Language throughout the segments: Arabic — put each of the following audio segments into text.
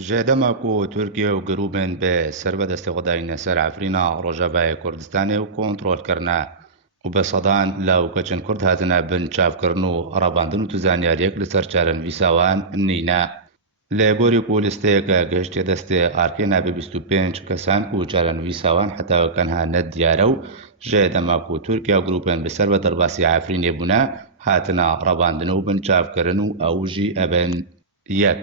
جێدەماکو تورکیا و گروبن بێ سەر بەدەستیخداینە سەر عفرینە ڕۆژەڤای کوردستانی و کۆنتڕۆلکردنا و بە سەدان لاوکەچن کورد هاتنە بن چاوکردن و ڕەباندن و توزانیاریەک لەسەر چارەنویساوان نینە لێبۆری پۆلیستەیەکە گەشتێ دەستێ ئارکێ نابێ 25 کەسان و چارەنویساوان حتاوەکەنها نەدیارە و ژێدەماکو تورکیا و گروپن بەسەر بە دەرباسی عفرینێ بوونە هاتنە ڕەباندن و بن چاوکردن و ئەوژی ئەبن یەک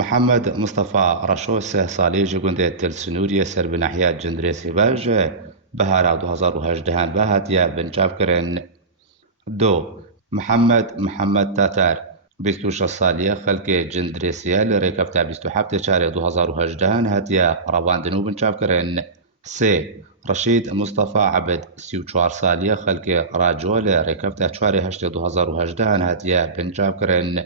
محمد مصطفى رشو 3 سالی جگونده تل سنوریه سر بناحیه جندرسی باج بهارا 2018 به هاتیه بنچاف کرن. دو محمد تاتار 26 سالیه خلق جندرسیه لرکفتا 27 چار 2018 هاتیه رواندنو بنچاف کرن. 3 رشید مصطفى عبد 34 سالیه خلق راجو لرکفتا 4 8 2018 هاتیه بنچاف کرن.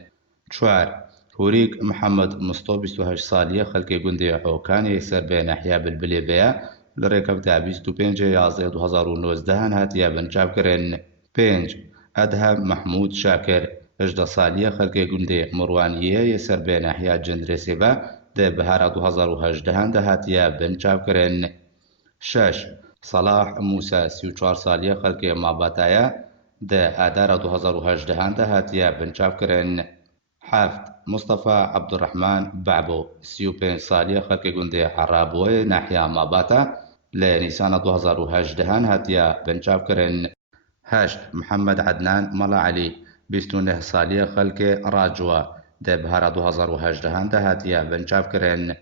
4 هوريك محمد مصطو 28 سالیه خلقی گوندی حوکانی سر به نحیا بلبلی بیا لرکبتا 25 11 2019 هاتیه بنچاف کرن. 5 ادهم محمود شاکر 18 سالیه خلقی گوندی مروانیه سر به نحیا جندرسی با ده بهار 2018 ده هاتیه بنچاف کرن. 6 صلاح موسى 34 سالیه خلقی ماباتایا ده آدار 2018 ده هاتیه بنچاف کرن. 7 مصطفى عبد الرحمن بعبو 35 سالیه خلق گوندی عرابوی ناحیه ماباتا لنیسان 2018 هاتیه بنچاف کرن. 8 محمد عدنان ملا علي 29 سالیه خلق راجوا ده بهار 2018 ده هاتیه بنچاف کرن.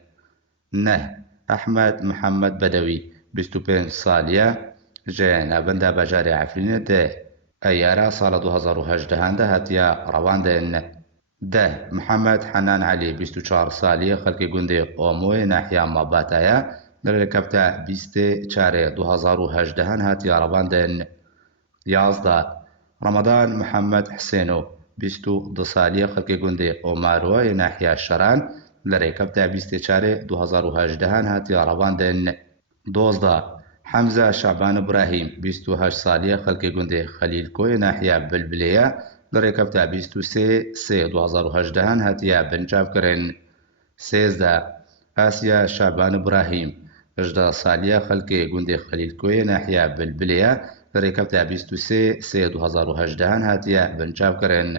9 احمد محمد بدوي 25 سالیه جينا بندا بجاري عفرين ده ايارا سال 2018 ده هاتیه رواندن. 10 محمد حنان علي 24 سالیه خلق گوندی اوموی ناحیه ماباتایا لرکبتا 24 2018 هاتی رواندن. 11 رمضان محمد حسينو 22 سالیه خلق گوندی اوماروی ناحیه شران لرکبتا 24 2018 هاتی رواندن. 12 حمزه شعبان ابراهيم 28 سالیه خلق گوندی خلیل کوی ناحیه بلبلیه لرکبتا 23 2018 هاتیه بنچاف کرن. 13 آسیا شعبان ابراهيم 18 سالیه خلق گوندی خلیل کوی ناحیه بلبلیه لرکبتا 23 2018 هاتیه بنچاف کرن.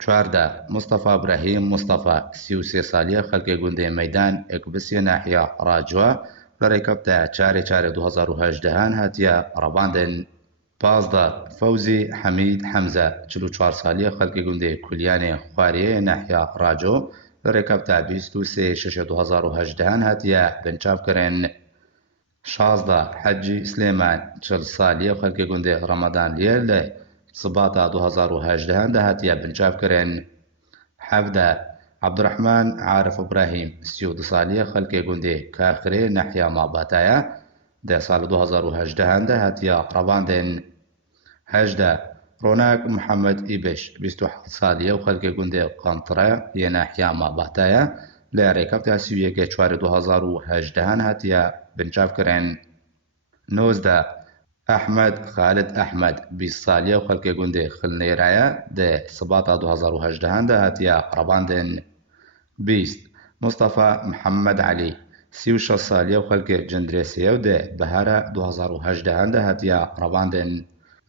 14 مصطفى ابراهيم مصطفى 33 سالیه خلق گوندی میدان اکبسی ناحیه راجوا لرکبتا 4 2018 هاتیه رواندن. 15 فوزي حميد حمزة 44 سالیه خلق گوندی کلیان خواریه ناحیه راجو لرکبتا 23 2018 هاتیه بنچاف کرن. 16 حجي سليمان 40 سالیه خلق گوندی رمضان لیل صباتا 2018 ده هاتیه بنچاف کرن. 17 عبد الرحمن عارف ابراهيم 32 سالیه خلق گوندی کاخره ناحیه ماباتایا ده سال 2018 ده هاتیه رواندن. 18 روناق محمد إيبش 21 سالیه وخلق گوندی قنطره یه ناحیه ماباتایا لرکبتا 31 4 2018 هاتیه بنچاف کرن. 19 احمد خالد احمد 20 سالیه وخلق گوندی خلنیرایا ده صباتا 2018 ده هاتیه رواندن. 20 مصطفى محمد علي 36 سالیه وخلق جندرسیه و ده بهار 2018 ده هاتیه رواندن.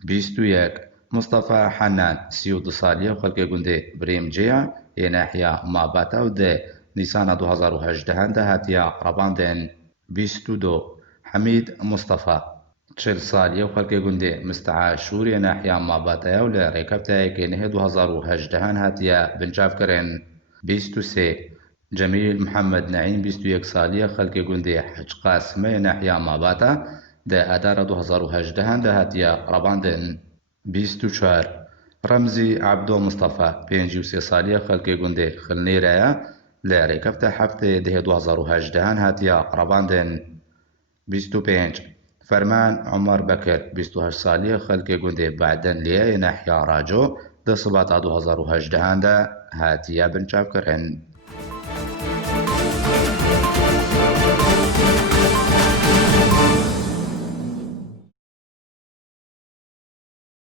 21 مصطفى حنان 32 سالیه وخلق گوندی بریم جیا یه ناحیه ماباتا و ده نیسان 2018 ده هاتیه رواندن. 22 حميد مصطفى 40 سالیه وخلق گوندی مستعاشور یه ناحیه ماباتا و لرکبتا یکنه 2018 هاتیه بنچاف کرن. 23 جميل محمد نعيم 21 سالیه خلق گوندی حج قاسمه ناحیه ماباتا ده آدار 2018 ده هاتیه رواندن. 24 رمزي عبدو مصطفى 53 سالیه خلق گوندی خلنیرایا لرکبتا هفته ده 2018 هاتیه رواندن. 25 فرمان عمر بكر 28 سالیه خلق گوندی بعدن لیه ناحیه راجو ده صباتا 2018 ده هاتیه بنچاف کرن.